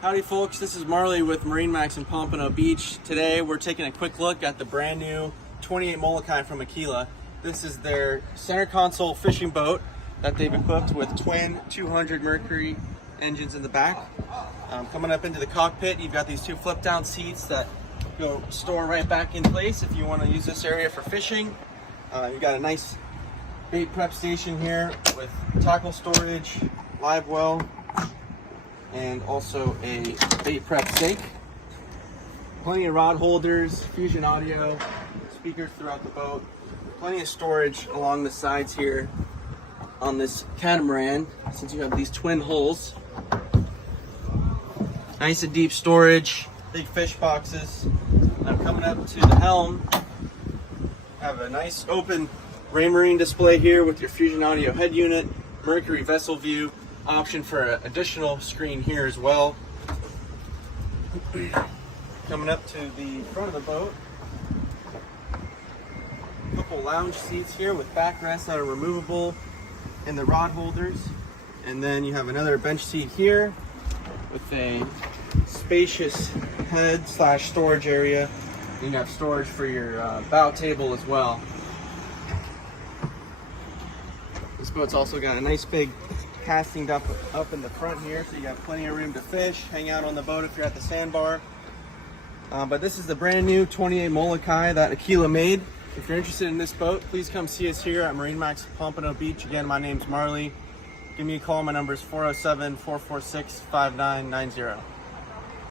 Howdy folks, this is Marley with MarineMax in Pompano Beach. Today we're taking a quick look at the brand new 28 Molokai from Aquila. This is their center console fishing boat that they've equipped with twin 200 Mercury engines in the back. Coming up into the cockpit, you've got these two flip down seats that go store right back in place if you want to use this area for fishing. You've got a nice bait prep station here with tackle storage, live well, and also a bait prep sink. Plenty of rod holders, fusion audio, speakers throughout the boat. Plenty of storage along the sides here on this catamaran, since you have these twin hulls. Nice and deep storage, big fish boxes. Now coming up to the helm, have a nice open Marine display here with your fusion audio head unit, Mercury vessel view, option for an additional screen here as well. Coming up to the front of the boat, a couple lounge seats here with backrests that are removable in the rod holders, and then you have another bench seat here with a spacious head / storage area. You have storage for your bow table as well. This boat's also got a nice big casting up in the front here, so you got plenty of room to fish, hang out on the boat if you're at the sandbar. But this is the brand new 28 Molokai that Aquila made. If you're interested in this boat, please come see us here at MarineMax Pompano Beach. Again, my name's Marley. Give me a call. My number is 407-446-5990.